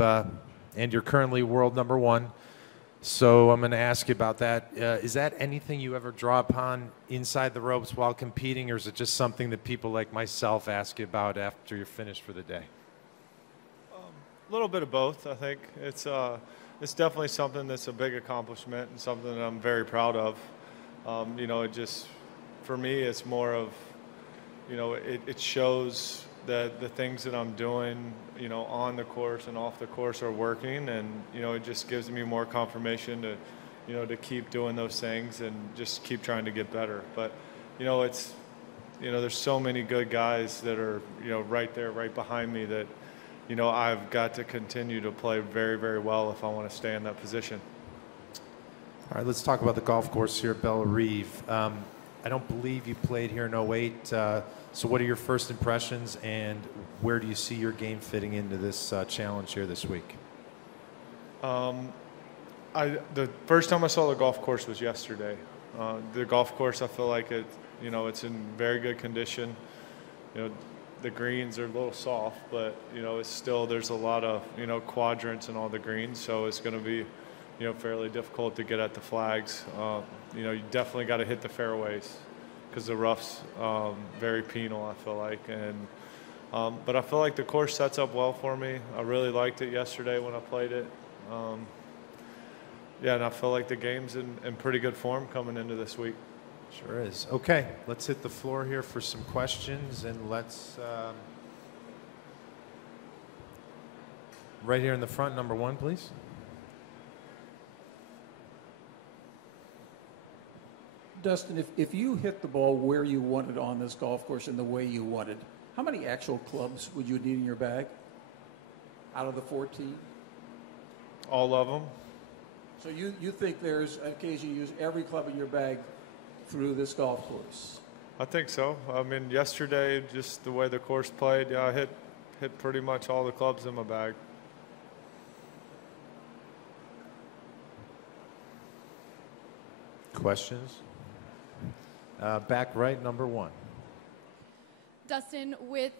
and you're currently world number one. So I'm going to ask you about that. Is that anything you ever draw upon inside the ropes while competing, or is it just something that people like myself ask you about after you're finished for the day? A little bit of both, I think. It's definitely something that's a big accomplishment and something that I'm very proud of. It just, for me, it's more of, it shows that the things that I'm doing, on the course and off the course are working, and, it just gives me more confirmation to keep doing those things and just keep trying to get better. But, there's so many good guys that are, right there, right behind me that, I've got to continue to play very, very well if I want to stay in that position. All right, let's talk about the golf course here at Bellerive. I don't believe you played here in '08. So what are your first impressions, and where do you see your game fitting into this challenge here this week? The first time I saw the golf course was yesterday. The golf course, I feel like it's in very good condition. The greens are a little soft, but it's still, there's a lot of quadrants in all the greens, so it's going to be fairly difficult to get at the flags. You definitely got to hit the fairways because the rough's very penal, I feel like. And but I feel like the course sets up well for me. I really liked it yesterday when I played it. And I feel like the game's in pretty good form coming into this week. Sure is. Okay, let's hit the floor here for some questions, and let's right here in the front, number one, please. Dustin, if you hit the ball where you wanted on this golf course and the way you wanted, how many actual clubs would you need in your bag out of the 14? All of them. So you think there's an occasion you use every club in your bag through this golf course? I think so. I mean, yesterday, just the way the course played, I hit pretty much all the clubs in my bag. Questions? Back right, number one. Dustin, with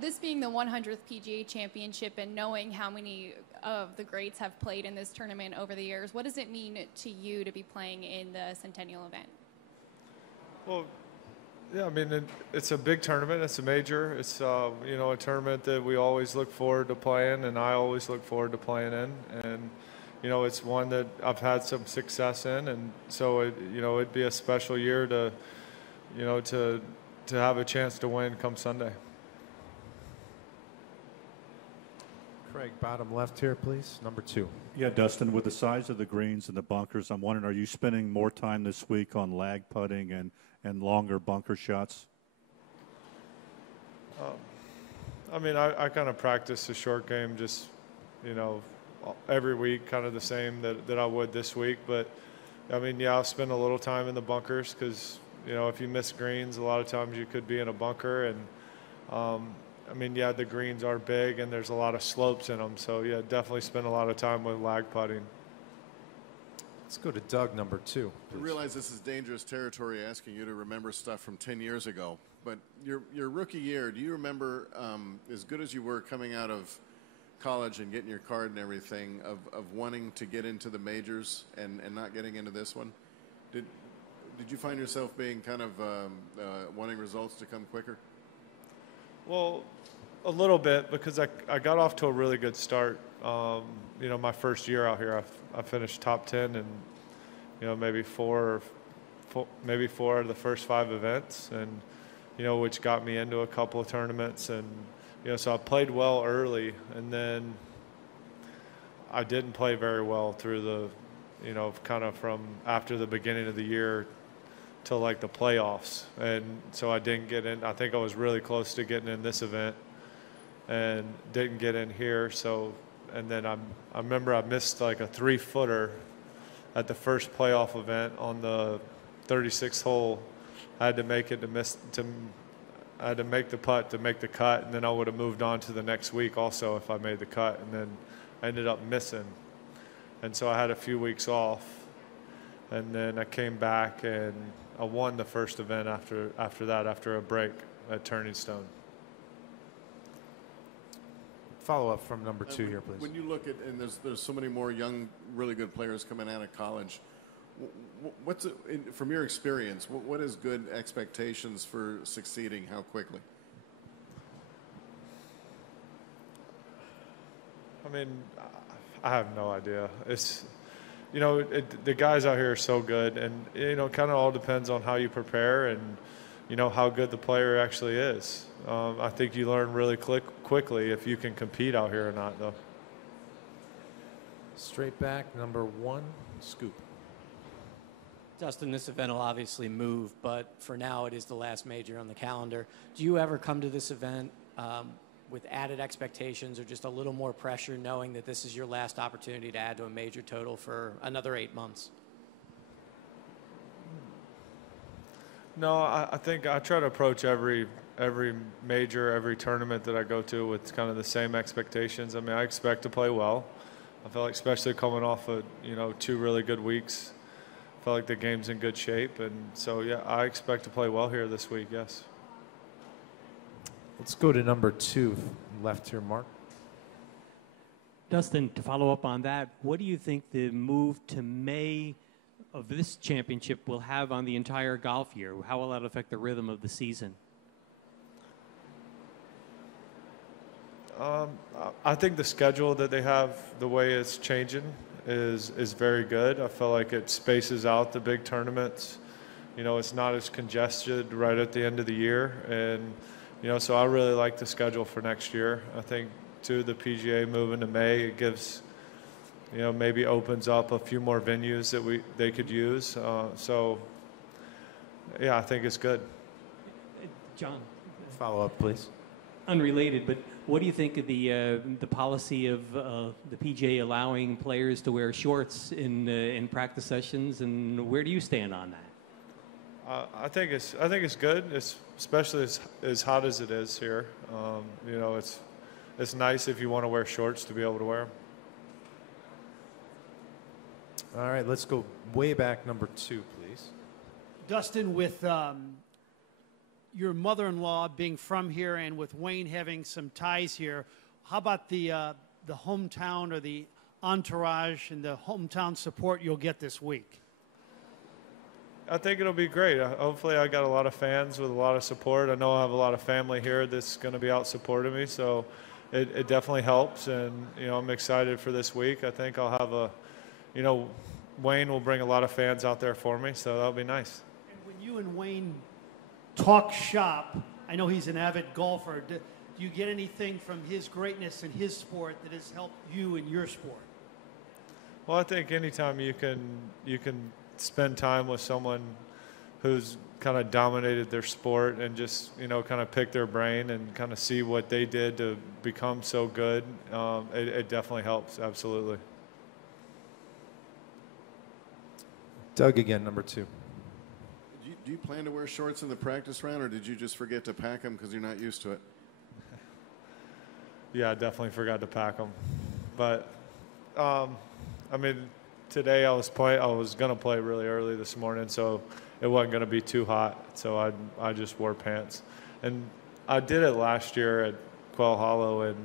this being the 100th PGA Championship and knowing how many of the greats have played in this tournament over the years, what does it mean to you to be playing in the Centennial event? Well, yeah, I mean, it's a big tournament. It's a major. It's, a tournament that we always look forward to playing, and I always look forward to playing in. And, it's one that I've had some success in, and so, it'd be a special year to have a chance to win come Sunday. Craig, bottom left here, please, number two. Yeah, Dustin, with the size of the greens and the bunkers, I'm wondering, are you spending more time this week on lag putting and longer bunker shots? I mean, I kind of practice the short game just, every week, kind of the same that I would this week. But, I mean, yeah, I'll spend a little time in the bunkers because, if you miss greens, a lot of times you could be in a bunker. And, I mean, yeah, the greens are big and there's a lot of slopes in them. So, yeah, definitely spend a lot of time with lag putting. Let's go to Doug, number two. I realize this is dangerous territory asking you to remember stuff from 10 years ago. But your rookie year, do you remember, as good as you were coming out of college and getting your card and everything, of wanting to get into the majors and not getting into this one? Did you find yourself being kind of wanting results to come quicker? Well, a little bit, because I got off to a really good start. My first year out here, I finished top 10 and, maybe four of the first 5 events, and, which got me into a couple of tournaments. And, so I played well early, and then I didn't play very well through the, kind of from after the beginning of the year till like the playoffs. And so I didn't get in. I think I was really close to getting in this event and didn't get in here. So, and then I remember I missed like a 3-footer at the first playoff event on the 36th hole. I had to make it I had to make the putt to make the cut, and then I would have moved on to the next week also if I made the cut, and then I ended up missing. And so I had a few weeks off, and then I came back and I won the first event after a break at Turning Stone. Follow up from number 2 here, please. When you look at, and there's so many more young, really good players coming out of college, what's it, from your experience, what is good expectations for succeeding? How quickly? I mean, I have no idea. It's, you know, the guys out here are so good, and, you know, kind of all depends on how you prepare and, you know, how good the player actually is. I think you learn really quickly if you can compete out here or not, though. Straight back, number 1, Scoop. Dustin, this event will obviously move, but for now it is the last major on the calendar. Do you ever come to this event with added expectations or just a little more pressure knowing that this is your last opportunity to add to a major total for another 8 months? No, I think I try to approach every major, every tournament that I go to with kind of the same expectations. I mean, I expect to play well. I feel like, especially coming off of, you know, 2 really good weeks, I feel like the game's in good shape. And so, yeah, I expect to play well here this week, yes. Let's go to number 2, left here, Mark. Dustin, to follow up on that, what do you think the move to May of this championship will have on the entire golf year? How will that affect the rhythm of the season? I think the schedule that they have, the way it's changing, is very good. I feel like it spaces out the big tournaments. You know, it's not as congested right at the end of the year. And, you know, so I really like the schedule for next year. I think, too, the PGA moving to May, it gives, you know, maybe opens up a few more venues that they could use. So, yeah, I think it's good. John. Follow up, please. Unrelated, but what do you think of the policy of the PGA allowing players to wear shorts in practice sessions, and where do you stand on that? I think it's good, especially as hot as it is here. You know, it's nice if you want to wear shorts to be able to wear them. All right, let's go way back, number 2, please. Dustin, with your mother-in-law being from here and with Wayne having some ties here, how about the hometown or the entourage and the hometown support you'll get this week? I think it'll be great. Hopefully I got a lot of fans with a lot of support. I know I have a lot of family here that's going to be out supporting me, so it definitely helps. And, you know, I'm excited for this week. I think I'll have you know, Wayne will bring a lot of fans out there for me, so that'll be nice. And when you and Wayne talk shop, I know he's an avid golfer. Do you get anything from his greatness in his sport that has helped you in your sport? Well, I think anytime you can spend time with someone who's kind of dominated their sport and just, you know, kind of pick their brain and kind of see what they did to become so good, it definitely helps, absolutely. Doug again, number 2. Do you plan to wear shorts in the practice round, or did you just forget to pack them because you're not used to it? Yeah, I definitely forgot to pack them. But, I mean, today I was going to play really early this morning, so it wasn't going to be too hot, so I just wore pants. And I did it last year at Quail Hollow, and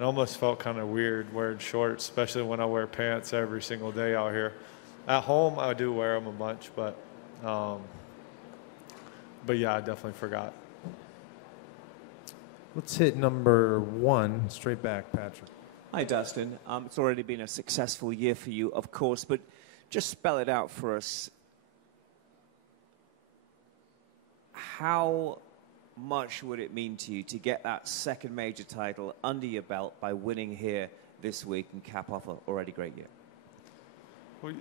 it almost felt kind of weird wearing shorts, especially when I wear pants every single day out here. At home, I do wear them a bunch, but yeah, I definitely forgot. Let's hit number 1, straight back, Patrick. Hi, Dustin. It's already been a successful year for you, of course, but just spell it out for us. How much would it mean to you to get that second major title under your belt by winning here this week and cap off an already great year? Well,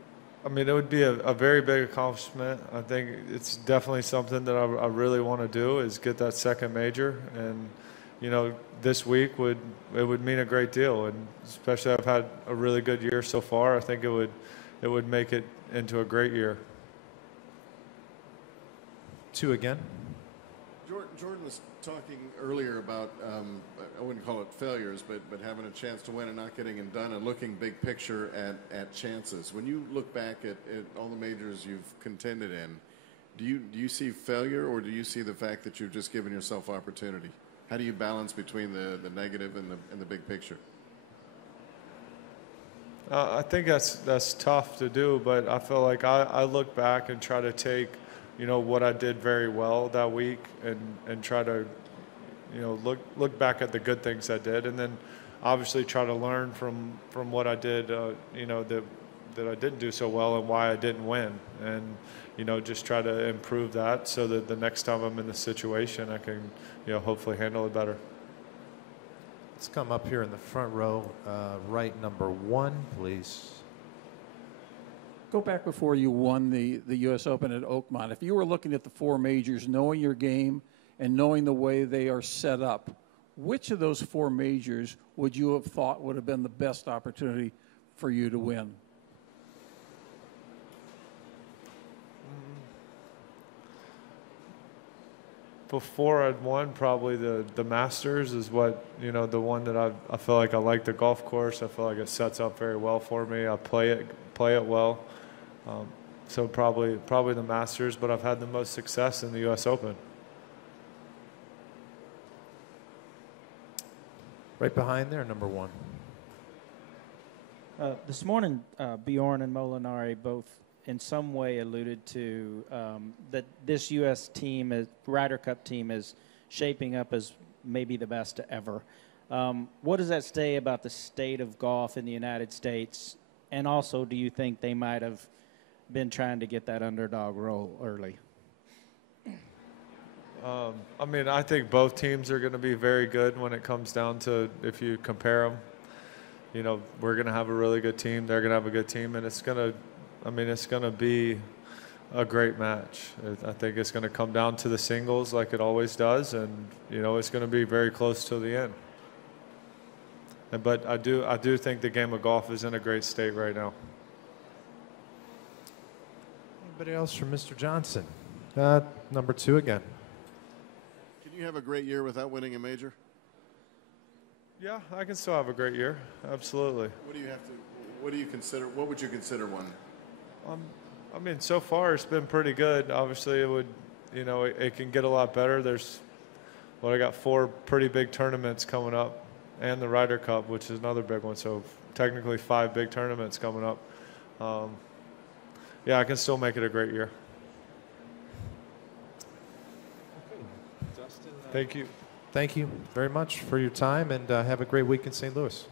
I mean, it would be a very big accomplishment. I think it's definitely something that I really want to do, is get that second major. And, you know, this week would mean a great deal. And especially I've had a really good year so far. I think it would make it into a great year. 2 again. Jordan was talking earlier about, I wouldn't call it failures, but having a chance to win and not getting it done, and looking big picture at chances. When you look back at all the majors you've contended in, do you see failure, or do you see the fact that you've just given yourself opportunity? How do you balance between the negative and the big picture? I think that's tough to do, but I feel like I look back and try to take, what I did very well that week and try to, look back at the good things I did, and then obviously try to learn from what I did, that I didn't do so well and why I didn't win, and just try to improve that so that the next time I'm in the situation I can, hopefully handle it better. Let's come up here in the front row, right number 1, please. Go back before you won the U.S. Open at Oakmont. If you were looking at the 4 majors, knowing your game and knowing the way they are set up, which of those 4 majors would you have thought would have been the best opportunity for you to win? Before I'd won, probably the Masters is what, the one that I feel like I like the golf course. I feel like it sets up very well for me. I play it well. So probably the Masters, but I've had the most success in the U.S. Open. Right behind there, number 1. This morning, Bjorn and Molinari both in some way alluded to that this U.S. team, Ryder Cup team, is shaping up as maybe the best ever. What does that say about the state of golf in the United States? And also, do you think they might have been trying to get that underdog role early? I think both teams are going to be very good when it comes down to if you compare them. We're going to have a really good team. They're going to have a good team, and it's going to be a great match. I think it's going to come down to the singles like it always does, and it's going to be very close to the end. But I do think the game of golf is in a great state right now. Anybody else from Mr. Johnson? Number 2 again. Can you have a great year without winning a major? Yeah, I can still have a great year. Absolutely. What do you consider? What would you consider one? So far it's been pretty good. Obviously, it would, it can get a lot better. I got 4 pretty big tournaments coming up, and the Ryder Cup, which is another big one. So technically 5 big tournaments coming up. I can still make it a great year. Dustin, thank you. Thank you very much for your time, and have a great week in St. Louis.